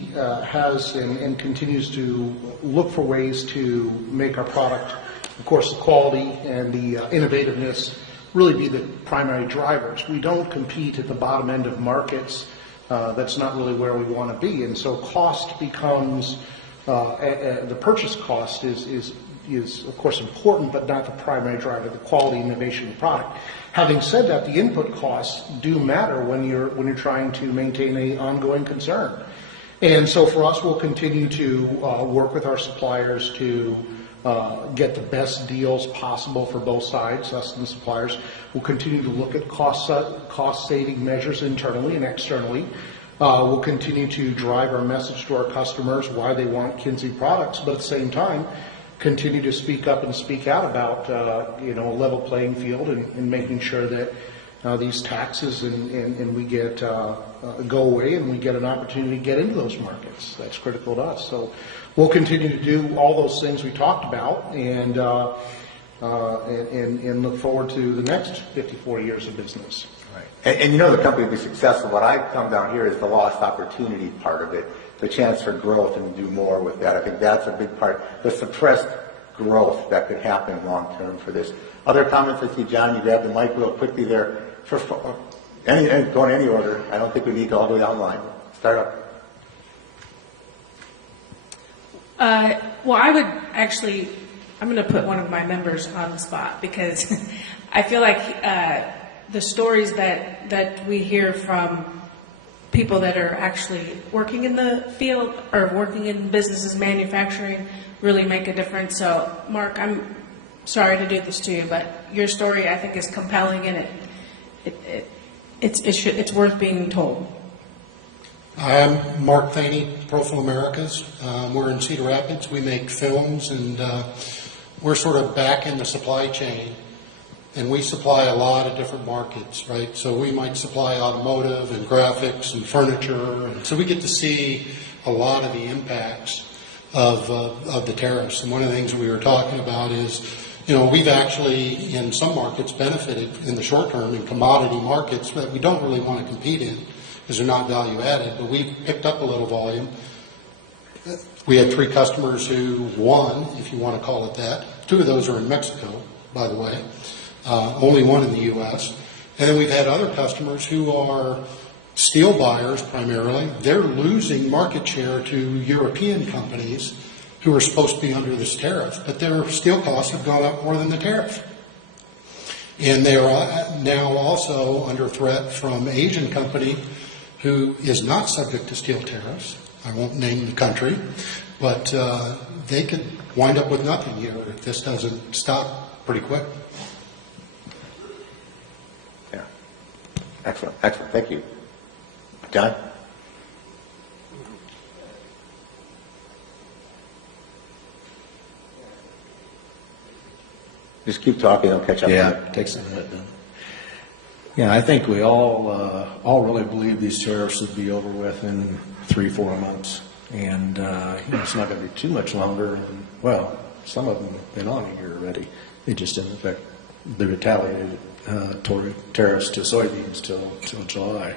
has and continues to look for ways to make our product, of course, the quality and the innovativeness really be the primary drivers. We don't compete at the bottom end of markets. That's not really where we want to be. And so cost becomes, the purchase cost is of course important, but not the primary driver, the quality and innovation of the product. Having said that, the input costs do matter when you're trying to maintain an ongoing concern. And so for us, we'll continue to work with our suppliers to get the best deals possible for both sides, us and the suppliers. We'll continue to look at cost-saving measures internally and externally. We'll continue to drive our message to our customers why they want Kinsey products, but at the same time, continue to speak up and speak out about a level playing field and making sure that these taxes and we get go away and we get an opportunity to get into those markets. That's critical to us. So we'll continue to do all those things we talked about and look forward to the next 54 years of business. Right. And the company will be successful. What I come down here is the lost opportunity part of it. The chance for growth and do more with that. I think that's a big part. The suppressed growth that could happen long term for this. Other comments? I see John, you grabbed the mic real quickly there. Go in any order. I don't think we need to go all the way down the line. Start up. Well, I would actually, I'm going to put one of my members on the spot because I feel like the stories that we hear from people that are actually working in the field or working in businesses, manufacturing, really make a difference. So, Mark, I'm sorry to do this to you, but your story I think is compelling and it's worth being told. I'm Mark Thaney, Profil Americas. We're in Cedar Rapids. We make films, and we're sort of back in the supply chain, and we supply a lot of different markets, right? So we might supply automotive and graphics and furniture, and so we get to see a lot of the impacts of the tariffs. And one of the things we were talking about is, you know, we've actually, in some markets, benefited in the short term in commodity markets that we don't really want to compete in, because they're not value added, but we've picked up a little volume. We had 3 customers who won, if you want to call it that. 2 of those are in Mexico, by the way. Only 1 in the U.S. And then we've had other customers who are steel buyers primarily. They're losing market share to European companies who are supposed to be under this tariff, but their steel costs have gone up more than the tariff. And they are now also under threat from Asian company who is not subject to steel tariffs. I won't name the country, but they could wind up with nothing here if this doesn't stop pretty quick. Yeah. Excellent. Excellent. Thank you. John? Just keep talking. I'll catch up. Yeah, it takes a minute then. Yeah, I think we all really believe these tariffs would be over with in 3-4 months, and it's not going to be too much longer. And, well, some of them have been on a year already. They just didn't affect the retaliated tariffs to soybeans till July.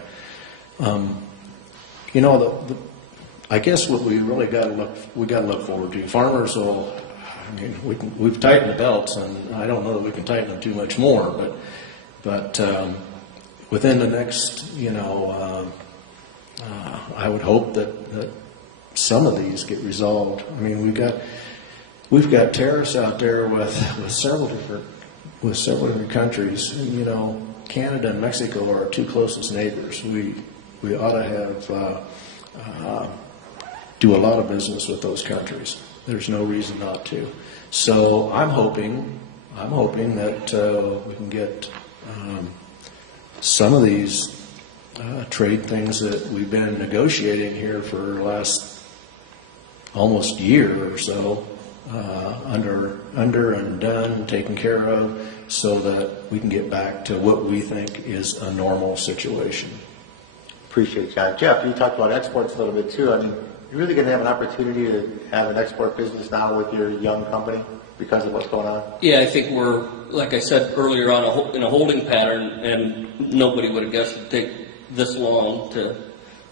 I guess what we really got to look forward to. Farmers will. I mean, we've tightened the belts, and I don't know that we can tighten them too much more, but within the next, I would hope that some of these get resolved. I mean, we've got tariffs out there with several different countries. And, Canada and Mexico are our 2 closest neighbors. We ought to have do a lot of business with those countries. There's no reason not to. So I'm hoping that we can get some of these trade things that we've been negotiating here for the last almost year or so under and done, taken care of, so that we can get back to what we think is a normal situation. Appreciate it, John. Jeff, you talked about exports a little bit too. I mean, you're really going to have an opportunity to have an export business now with your young company because of what's going on? Yeah, I think we're, like I said earlier on, in a holding pattern, and nobody would have guessed it'd take this long to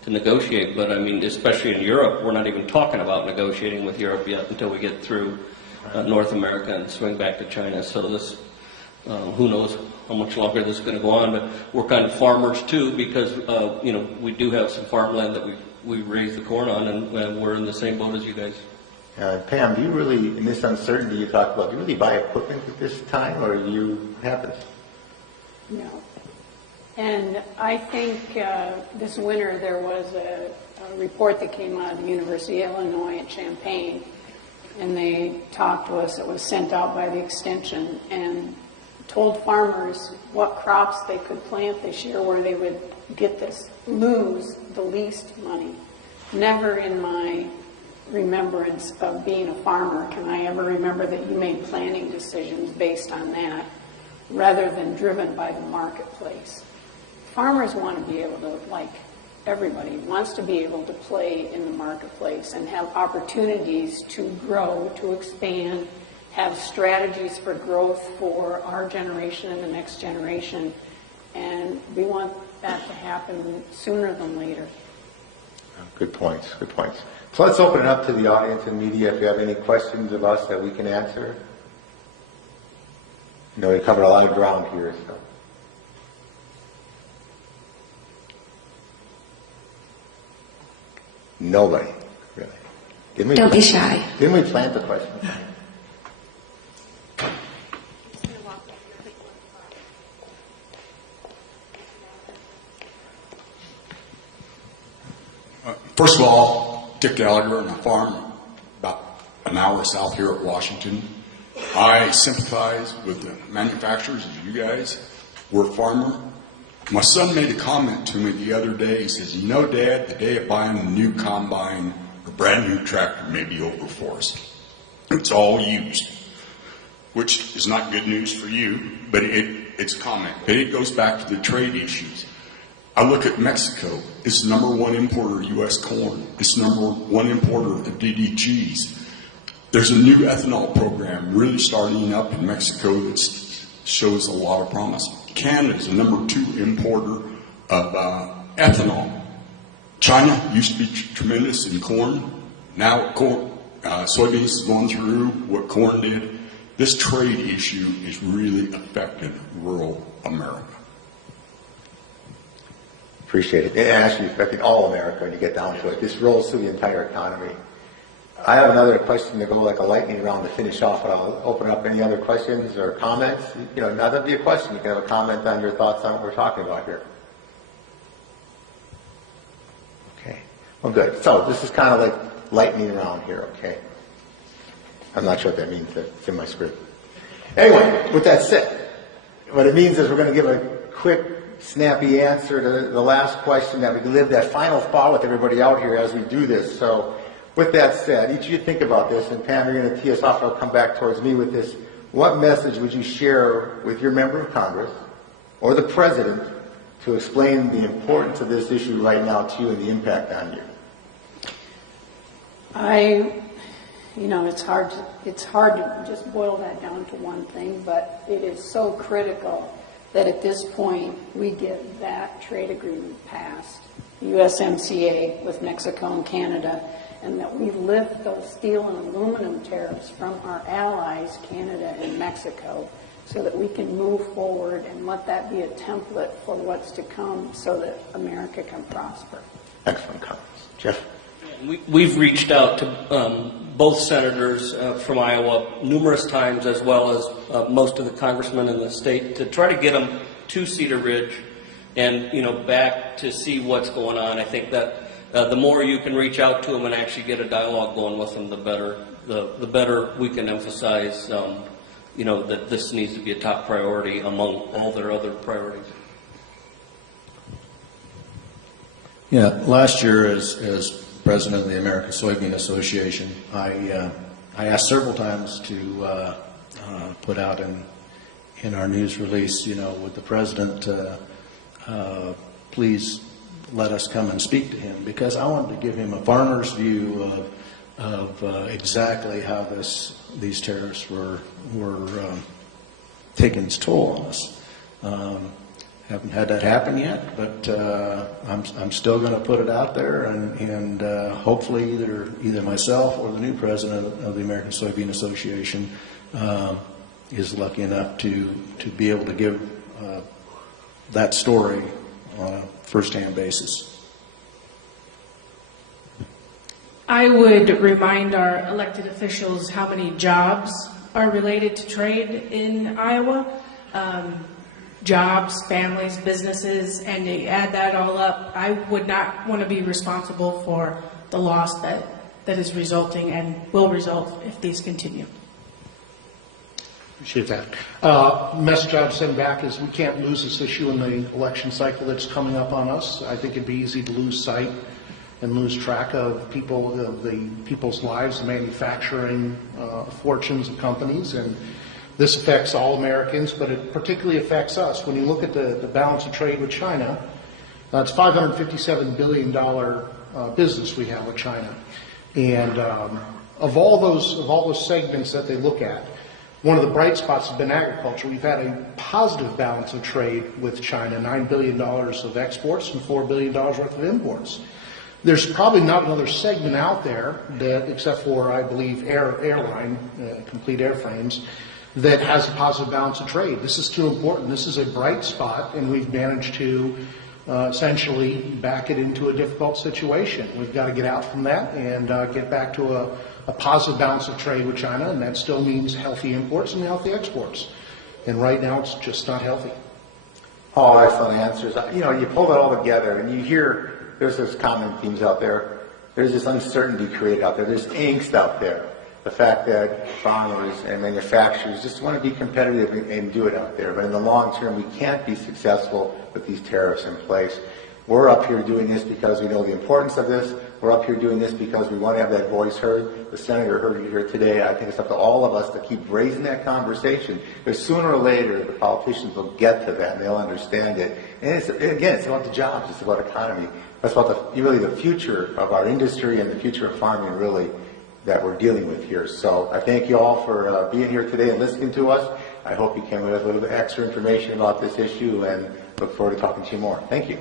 negotiate. But I mean, especially in Europe, we're not even talking about negotiating with Europe yet until we get through North America and swing back to China. So this, who knows how much longer this is going to go on. But we're kind of farmers too, because we do have some farmland that we raise the corn on, and we're in the same boat as you guys. Pam, do you really, in this uncertainty you talked about, do you really buy equipment at this time, or do you have this? No. And I think this winter there was a report that came out of the University of Illinois at Champaign, and they talked to us. It was sent out by the extension and told farmers what crops they could plant this year where they would lose the least money. Never in my remembrance of being a farmer can I ever remember that you made planning decisions based on that rather than driven by the marketplace. Farmers want to be able to, like everybody, wants to be able to play in the marketplace and have opportunities to grow, to expand, have strategies for growth for our generation and the next generation. And we want that to happen sooner than later. Good points, good points. So let's open it up to the audience and media if you have any questions of us that we can answer. We covered a lot of ground here, so. Nobody, really. Don't be shy. Didn't we plant the question? First of all, Dick Gallagher, and I farm about an hour south here at Washington. I sympathize with the manufacturers as you guys. We're a farmer. My son made a comment to me the other day. He says, you know, Dad, the day of buying a new combine, a brand new tractor may be over for us. It's all used, which is not good news for you, but it's a comment. But it goes back to the trade issues. I look at Mexico. It's the number one importer of U.S. corn. It's the number one importer of DDGs. There's a new ethanol program really starting up in Mexico that shows a lot of promise. Canada is the number 2 importer of ethanol. China used to be tremendous in corn. Now soybeans is going through what corn did. This trade issue is really affecting rural America. Appreciate it. It actually affecting all America when you get down to it. This rolls through the entire economy. I have another question to go like a lightning round to finish off, but I'll open up any other questions or comments. You know, not to be a question. You can have a comment on your thoughts on what we're talking about here. Okay. Well, good. So this is kind of like lightning round here, okay? I'm not sure what that means. It's in my script. Anyway, with that said, what it means is we're going to give a quick, snappy answer to the last question that we can live that final thought with everybody out here as we do this. So with that said, each of you think about this, and Pam, you're going to tee us off. I'll come back towards me with this. What message would you share with your member of Congress or the President to explain the importance of this issue right now to you and the impact on you? It's hard to just boil that down to one thing, but it is so critical that at this point we get that trade agreement passed, USMCA with Mexico and Canada, and that we lift those steel and aluminum tariffs from our allies, Canada and Mexico, so that we can move forward and let that be a template for what's to come so that America can prosper. Excellent comments. Jeff? We've reached out to both senators from Iowa numerous times, as well as most of the congressmen in the state, to try to get them to Cedar Ridge and back to see what's going on. I think that the more you can reach out to them and actually get a dialogue going with them, the better. The better we can emphasize, that this needs to be a top priority among all their other priorities. Yeah, last year as president of the American Soybean Association, I asked several times to put out in our news release, would the president please let us come and speak to him, because I wanted to give him a farmer's view of exactly how these tariffs were taking its toll on us. Haven't had that happen yet, but I'm still going to put it out there, and hopefully either myself or the new president of the American Soybean Association is lucky enough to be able to give that story on a first-hand basis. I would remind our elected officials how many jobs are related to trade in Iowa. Jobs, families, businesses, and to add that all up, I would not want to be responsible for the loss that is resulting and will result if these continue. Appreciate that. Message I'd send back is we can't lose this issue in the election cycle that's coming up on us. I think it'd be easy to lose sight and lose track of the people's lives, the manufacturing fortunes of companies, and this affects all Americans, but it particularly affects us. When you look at the balance of trade with China, it's $557 billion business we have with China, and of all those segments that they look at, one of the bright spots has been agriculture. We've had a positive balance of trade with China, $9 billion of exports and $4 billion worth of imports. There's probably not another segment out there that, except for, I believe, airline, complete airframes, that has a positive balance of trade. This is too important. This is a bright spot, and we've managed to essentially back it into a difficult situation. We've got to get out from that and get back to a positive balance of trade with China, and that still means healthy imports and healthy exports. And right now, it's just not healthy. Oh, excellent answers. You pull it all together, and you hear there's those common themes out there. There's this uncertainty created out there. There's angst out there. The fact that farmers and manufacturers just want to be competitive and do it out there. But in the long term, we can't be successful with these tariffs in place. We're up here doing this because we know the importance of this. We're up here doing this because we want to have that voice heard. The senator heard you here today. I think it's up to all of us to keep raising that conversation, because sooner or later the politicians will get to that and they'll understand it. And it's about the jobs. It's about economy. It's about really the future of our industry and the future of farming, really, that we're dealing with here. So I thank you all for being here today and listening to us. I hope you came with a little bit extra information about this issue, and look forward to talking to you more. Thank you.